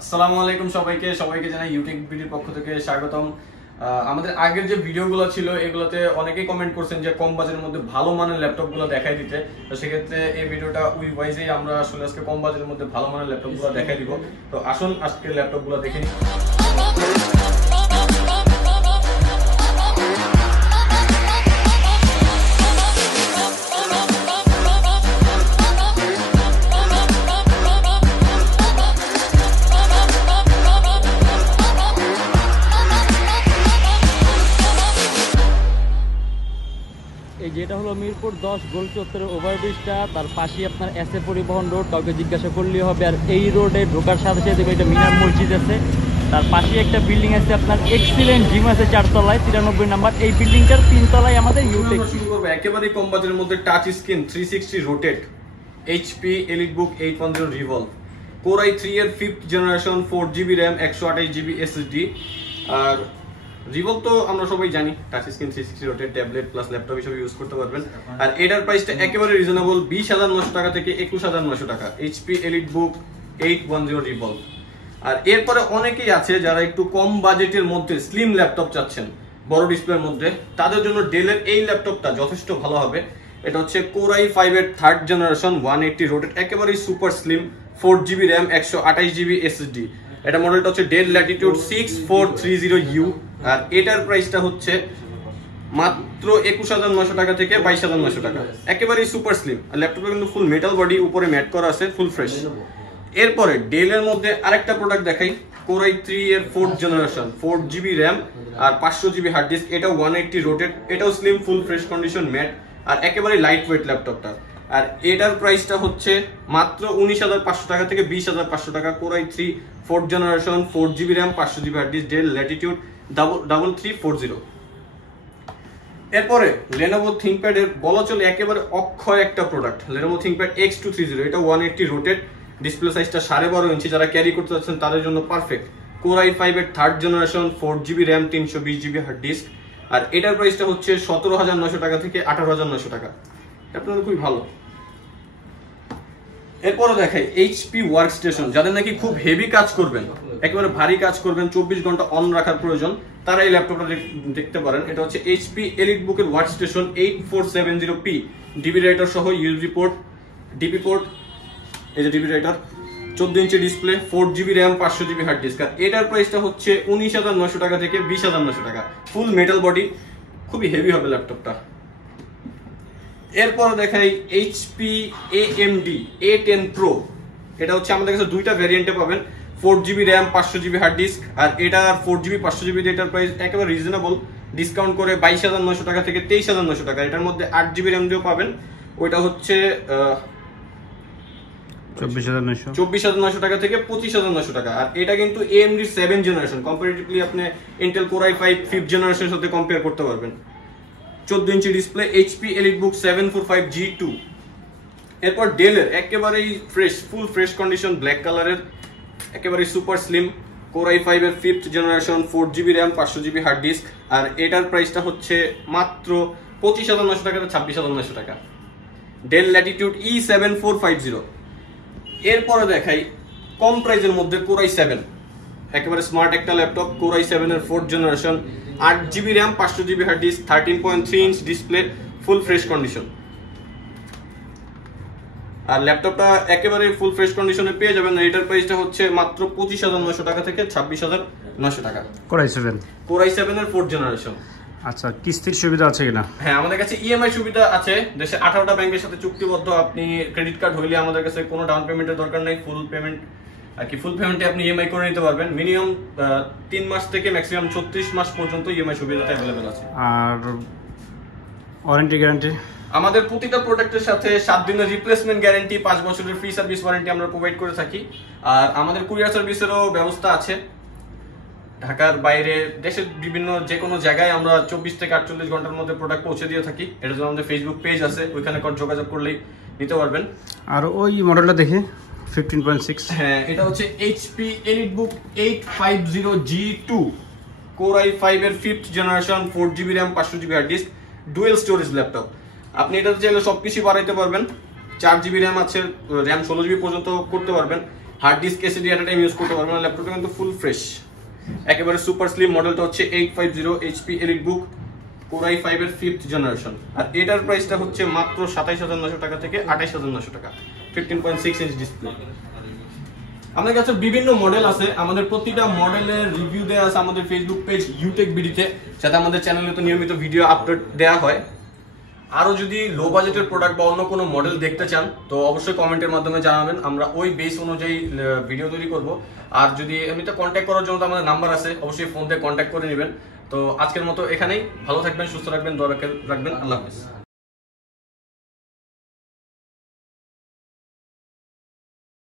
আসসালামু আলাইকুম সবাইকে জানাই ইউটেকবিডির পক্ষ থেকে স্বাগতম। আমাদের আগের যে ভিডিওগুলো ছিল এগুলোতে অনেকেই কমেন্ট করছেন যে কম বাজেটের মধ্যে ভালো মানের ল্যাপটপগুলো দেখাই দিতে। তো সেক্ষেত্রে এই ভিডিওটা ওয়াইজেই আমরা আসলে আজকে কম বাজেটের মধ্যে ভালো মানের ল্যাপটপগুলো দেখাই দিব। তো আসুন আজকে ল্যাপটপগুলো দেখে নিই। যেটা হলো মিরপুর 10 গোল চত্বরের ওভারব্রিজটা, তার পাশে আপনার এসএ পরিবহন রোড, কাউকে জিজ্ঞাসা করলেই হবে। আর এই রোডে ঢোকার সাথে সাথে একটা মিনার মসজিদ আছে, তার পাশে একটা বিল্ডিং আছে আপনার এক্সিলেন্ট জিম আছে 4 তলায় 93 নাম্বার। এই বিল্ডিংটার 3 তলায় আমাদের ইউটেক। শুরু করব একেবারে কম বাজেটের মধ্যে touch screen 360 rotate HP EliteBook 810 revolve core i3 এর 5th generation 4GB RAM 128GB SSD। আর রিভলভ তো আমরা সবাই জানি touch screen 360 rotate tablet plus laptop হিসেবে ইউজ করতে পারবেন। আর এটার প্রাইসটা একেবারে রিজনেবল 20,900 টাকা থেকে 21,900 টাকা এইচপি এলিটবুক 810 রিভলভ। আর এরপরে অনেকেই আছে যারা একটু কম বাজেটের মধ্যে স্লিম ল্যাপটপ চাচ্ছেন বড় ডিসপ্লের মধ্যে, তাদের জন্য ডেলের এই ল্যাপটপটা যথেষ্ট ভালো হবে। এটা হচ্ছে কোর i5 এর 3rd জেনারেশন 180 রোটেট একেবারেই super slim 4GB RAM 128GB SSD। এটা মডেলটা হচ্ছে ডেল ল্যাটিটিউড 6430U। আর এটার প্রাইসটা হচ্ছে মাত্র 21,900 টাকা থেকে 22,900 টাকা, একেবারেই সুপার স্লিম। আর ল্যাপটপে কিন্তু ফুল মেটাল বডি, উপরে ম্যাট করা আছে, ফুল ফ্রেশ। এরপরে ডেলের মধ্যে আরেকটা প্রোডাক্ট দেখাই, কোর i3 এর 4th জেনারেশন 4GB RAM আর 500GB হার্ড ডিস্ক। এটাও 180 রোটেট, এটাও slim, full fresh condition, matte আর একেবারে লাইট ওয়েট ল্যাপটপটা। আর এটার প্রাইসটা হচ্ছে মাত্র 19,500 টাকা থেকে 20,500 টাকা। Core i3 4th generation 4GB RAM 500GB hard disk, Dell Latitude 3340। এরপরে লেনোভো থিংকপ্যাড এর বলা চলে একেবারে অক্ষয় একটা প্রোডাক্ট, লেনোভো থিংকপ্যাড X230। এটা 180 রোটেট, ডিসপ্লে সাইজটা 12.5 ইঞ্চি, যারা ক্যারি করতে যাচ্ছেন তাদের জন্য পারফেক্ট। কোর i5 এর 3rd generation 4GB RAM 320GB hard disk. আর এটার প্রাইসটা হচ্ছে 17,900 টাকা থেকে 18,900 টাকা, আপনাদের খুবই ভালো। এরপরে দেখাই এইচপি ওয়ার্কস্টেশন, যাদের নাকি খুব হেভি কাজ করবেন, একেবারে ভারী কাজ করবেন, 24 ঘন্টা অন রাখার প্রয়োজন, তারা এই ল্যাপটপটা দেখতে পারেন। এটা হচ্ছে এইচপি এলিটবুক এর ওয়ার্কস্টেশন 8470P, ডিবি রাইটার সহ ইউএসবি পোর্ট, ডিপি পোর্ট, এই যে DB writer, 14 inch display, 4GB RAM 500GB hard disk. আর এটার প্রাইসটা হচ্ছে 19,900 টাকা থেকে 20,900 টাকা, ফুল মেটাল বডি, খুবই হেভি হবে ল্যাপটপটা। এরপর দেখাই এইচপি AMD A10 Pro। এটা হচ্ছে আমাদের কাছে দুইটা ভ্যারিয়েন্টে পাবেন, 4GB RAM 500GB hard disk. আর এটা 4GB 500GB এটার প্রাইস একেবারে রিজনেবল, ডিসকাউন্ট করে 22,900 টাকা থেকে 23,900 টাকা। এটার মধ্যে 8GB RAM দিয়েও পাবেন, ওইটা হচ্ছে 24,900 টাকা থেকে 25,900 টাকা। আর এটা কিন্তু AMD 7th জেনারেশন, কম্পারেটিভলি আপনি ইন্টেল কোর i5 5th জেনারেশনের সাথে কম্পেয়ার করতে পারবেন। 14 inch display, HP EliteBook 745G2। এরপর ডেলের একেবারেই fresh, full fresh condition, black কালারের, একেবারেই সুপার স্লিম, কোর i5 এর 5th generation 4GB RAM 500GB hard disk. আর এটার প্রাইসটা হচ্ছে মাত্র 25,900 টাকা থেকে 26,900 টাকা, ডেল ল্যাটিটিউড E7450। এরপরে দেখাই কম প্রাইসের মধ্যে কোর i7, একেবারে স্মার্ট একটা ল্যাপটপ, কোর i7 এর 4th generation 8GB RAM 500GB hard disk, 13.3 inch display, full fresh condition. আর ল্যাপটপটা একেবারে ফুল ফ্রেশ কন্ডিশনে পেয়ে যাবেন। এটার প্রাইসটা হচ্ছে মাত্র 25,900 টাকা থেকে 26,900 টাকা। কোর i7 এর 4th জেনারেশন। আচ্ছা, কিস্তির সুবিধা আছে কিনা? হ্যাঁ, আমাদের কাছে ইএমআই সুবিধা আছে, দেশে 18টা ব্যাংকের সাথে চুক্তিবদ্ধ। আপনি ক্রেডিট কার্ড হইলে আমাদের কাছে কোনো ডাউন পেমেন্টের দরকার নাই, ফুল পেমেন্ট আর কি ফুল পেমেন্টে আপনি ইএমআই করে নিতে পারবেন। মিনিমাম 3 মাস থেকে ম্যাক্সিমাম 36 মাস পর্যন্ত ইএমআই সুবিধাটা अवेलेबल আছে। আর ওয়ারেন্টি গ্যারান্টি আমাদের প্রতিটা প্রোডাক্টের সাথে 7 দিনের রিপ্লেসমেন্ট গ্যারান্টি, 5 বছরের ফ্রি সার্ভিস ওয়ারেন্টি আমরা প্রোভাইড করে থাকি। আর আমাদের কুরিয়ার সার্ভিসেরও ব্যবস্থা আছে, ঢাকার বাইরে দেশের বিভিন্ন যে কোনো জায়গায় আমরা 24 থেকে 48 ঘন্টার মধ্যে প্রোডাক্ট পৌঁছে দিয়ে থাকি। এটার জন্য আমাদের ফেসবুক পেজ আছে, ওইখানে যোগাযোগ করলেই নিতে পারবেন। আর ওই মডেলটা দেখে 15.6, হ্যাঁ, এটা হচ্ছে HP EliteBook 850G2, core i5 এর 5th generation 4GB RAM 500GB hard disk, dual storage laptop. আপনি এটাতে চাইলে সবকিছু বাড়াইতে পারবেন, 4GB RAM আছে, RAM 16GB পর্যন্ত করতে পারবেন। হার্ড ডিস্ক এসএসডি এট আ টাইম ইউজ করতে পারবেন। ল্যাপটপটা কিন্তু ফুল ফ্রেশ, একেবারে সুপার স্লিম। মডেলটা হচ্ছে 850 HP এলিটবুক Core i5 এর 5th জেনারেশন। আর এটার প্রাইসটা হচ্ছে মাত্র 27900 টাকা থেকে 28900 টাকা, 15.6 ইঞ্চ ডিসপ্লে। আমাদের কাছে বিভিন্ন মডেল আছে, আমাদের প্রতিটা মডেলের রিভিউ দেওয়া আছে আমাদের ফেসবুক পেজ Youtechbd তে, সাথে আমাদের চ্যানেলে তো নিয়মিত ভিডিও আপলোড দেওয়া হয়। আরো যদি লো বাজেটের প্রোডাক্ট বা অন্য কোনো মডেল দেখতে চান তো অবশ্যই কমেন্টের মাধ্যমে জানাবেন, আমরা ওই বেস অনুযায়ী ভিডিও তৈরি করব। আর যদি এমনিতে কন্ট্যাক্ট করার জন্য তো আমাদের নাম্বার আছে, অবশ্যই ফোন দিয়ে কন্ট্যাক্ট করে নেবেন। তো আজকের মতো এখানেই, ভালো থাকবেন, সুস্থ রাখবেন, দোয়া রাখবেন, আল্লাহ হাফেজ।